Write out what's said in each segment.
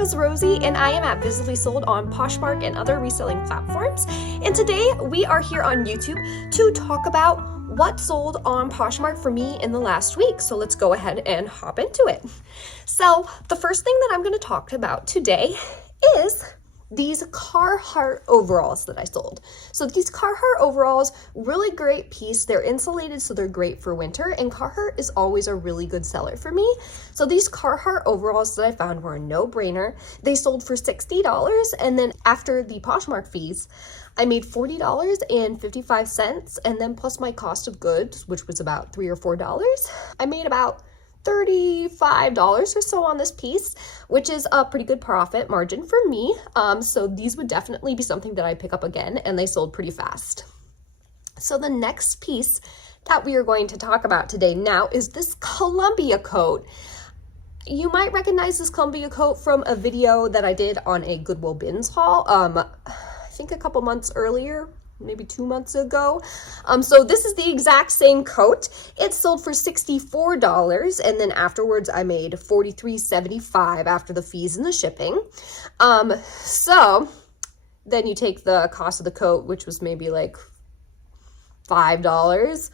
name is Rosie and I am at Visibly Sold on Poshmark and other reselling platforms. And today we are here on YouTube to talk about what sold on Poshmark for me in the last week. So let's go ahead and hop into it. So the first thing that I'm going to talk about today is these Carhartt overalls that I sold. So these Carhartt overalls, really great piece. They're insulated, so they're great for winter, and Carhartt is always a really good seller for me. So these Carhartt overalls that I found were a no-brainer. They sold for $60, and then after the Poshmark fees, I made $40.55, and then plus my cost of goods, which was about $3 or $4, I made about $35 or so on this piece, which is a pretty good profit margin for me. So these would definitely be something that I pick up again, and they sold pretty fast. So the next piece that we are going to talk about today now is this Columbia coat. You might recognize this Columbia coat from a video that I did on a Goodwill Bins haul, I think a couple months earlier, maybe 2 months ago. So this is the exact same coat. It sold for $64, and then afterwards I made $43.75 after the fees and the shipping. So then you take the cost of the coat, which was maybe like $5.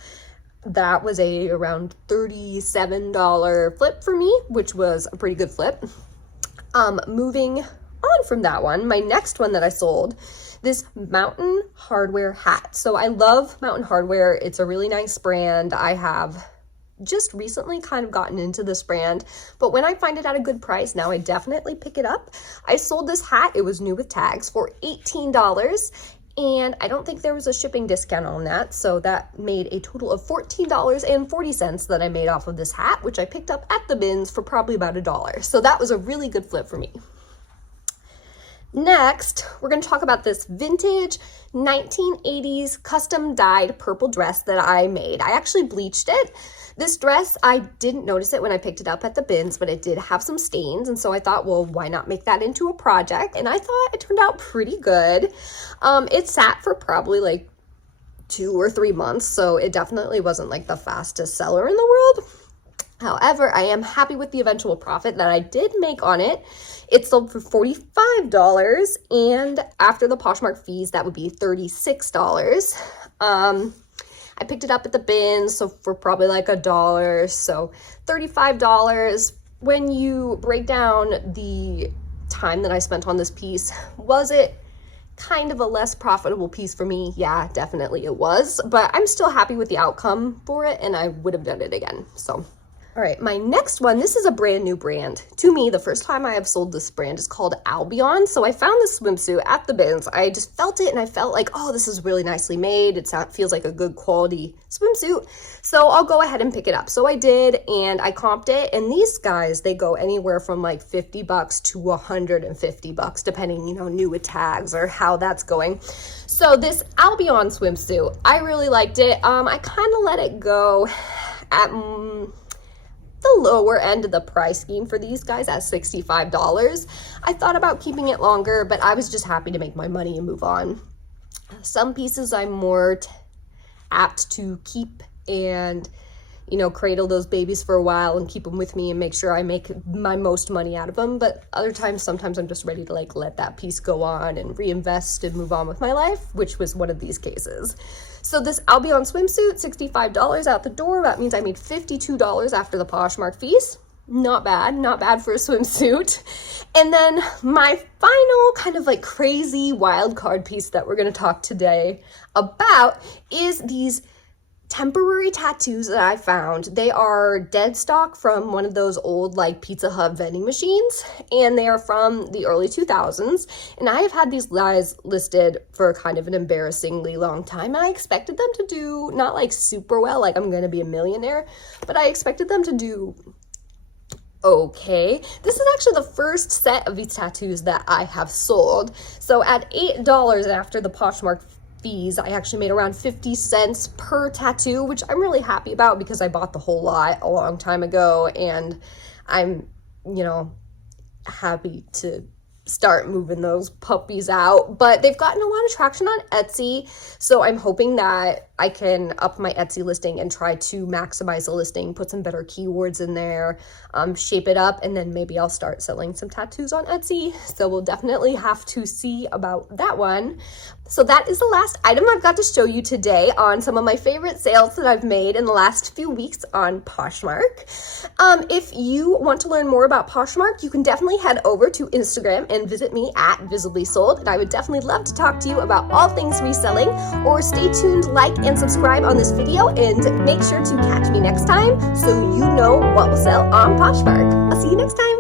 That was a around $37 flip for me, which was a pretty good flip. Moving on from that one, my next one that I sold, this Mountain Hardwear hat. So I love Mountain Hardwear. It's a really nice brand. I have just recently kind of gotten into this brand, but when I find it at a good price, now I definitely pick it up. I sold this hat, it was new with tags, for $18, and I don't think there was a shipping discount on that, so that made a total of $14.40 that I made off of this hat, which I picked up at the bins for probably about $1. So that was a really good flip for me. Next, we're going to talk about this vintage 1980s custom dyed purple dress that I made. I actually bleached it. This dress, I didn't notice it when I picked it up at the bins, but it did have some stains, and so I thought, well, why not make that into a project? And I thought it turned out pretty good. It sat for probably like 2 or 3 months, so it definitely wasn't like the fastest seller in the world. However, I am happy with the eventual profit that I did make on it. It sold for $45, and after the Poshmark fees, that would be $36. I picked it up at the bins, so for probably like $1, so $35. When you break down the time that I spent on this piece, was it kind of a less profitable piece for me? Yeah, definitely it was, but I'm still happy with the outcome for it, and I would have done it again, so. All right, my next one, this is a brand new brand. To me, the first time I have sold this brand is called Albion. So I found this swimsuit at the bins. I just felt it and I felt like, oh, this is really nicely made. It feels like a good quality swimsuit. So I'll go ahead and pick it up. So I did, and I comped it. And these guys, they go anywhere from like $50 to $150, depending, new with tags or how that's going. So this Albion swimsuit, I really liked it. I kind of let it go at the lower end of the price scheme for these guys at $65. I thought about keeping it longer, but I was just happy to make my money and move on. Some pieces I'm more apt to keep and, cradle those babies for a while and keep them with me and make sure I make my most money out of them. But other times, sometimes I'm just ready to let that piece go on and reinvest and move on with my life, which was one of these cases. So this Albion swimsuit, $65 out the door. That means I made $52 after the Poshmark fees. Not bad for a swimsuit. And then my final kind of like crazy wild card piece that we're going to talk today about is these temporary tattoos that I found. They are dead stock from one of those old like Pizza Hut vending machines, and they are from the early 2000s. And I have had these guys listed for kind of an embarrassingly long time. I expected them to do not like super well, like I'm gonna be a millionaire, but I expected them to do okay. This is actually the first set of these tattoos that I have sold. So at $8 after the Poshmark fees, I actually made around 50 cents per tattoo, which I'm really happy about because I bought the whole lot a long time ago, and I'm, happy to start moving those puppies out. But they've gotten a lot of traction on Etsy, so I'm hoping that I can up my Etsy listing and try to maximize the listing, put some better keywords in there, shape it up, and then maybe I'll start selling some tattoos on Etsy. So we'll definitely have to see about that one. So that is the last item I've got to show you today on some of my favorite sales that I've made in the last few weeks on Poshmark. If you want to learn more about Poshmark, you can definitely head over to Instagram and visit me at Visibly Sold, and I would definitely love to talk to you about all things reselling. Or stay tuned, like and subscribe on this video, and make sure to catch me next time so you know what will sell on Poshmark. I'll see you next time.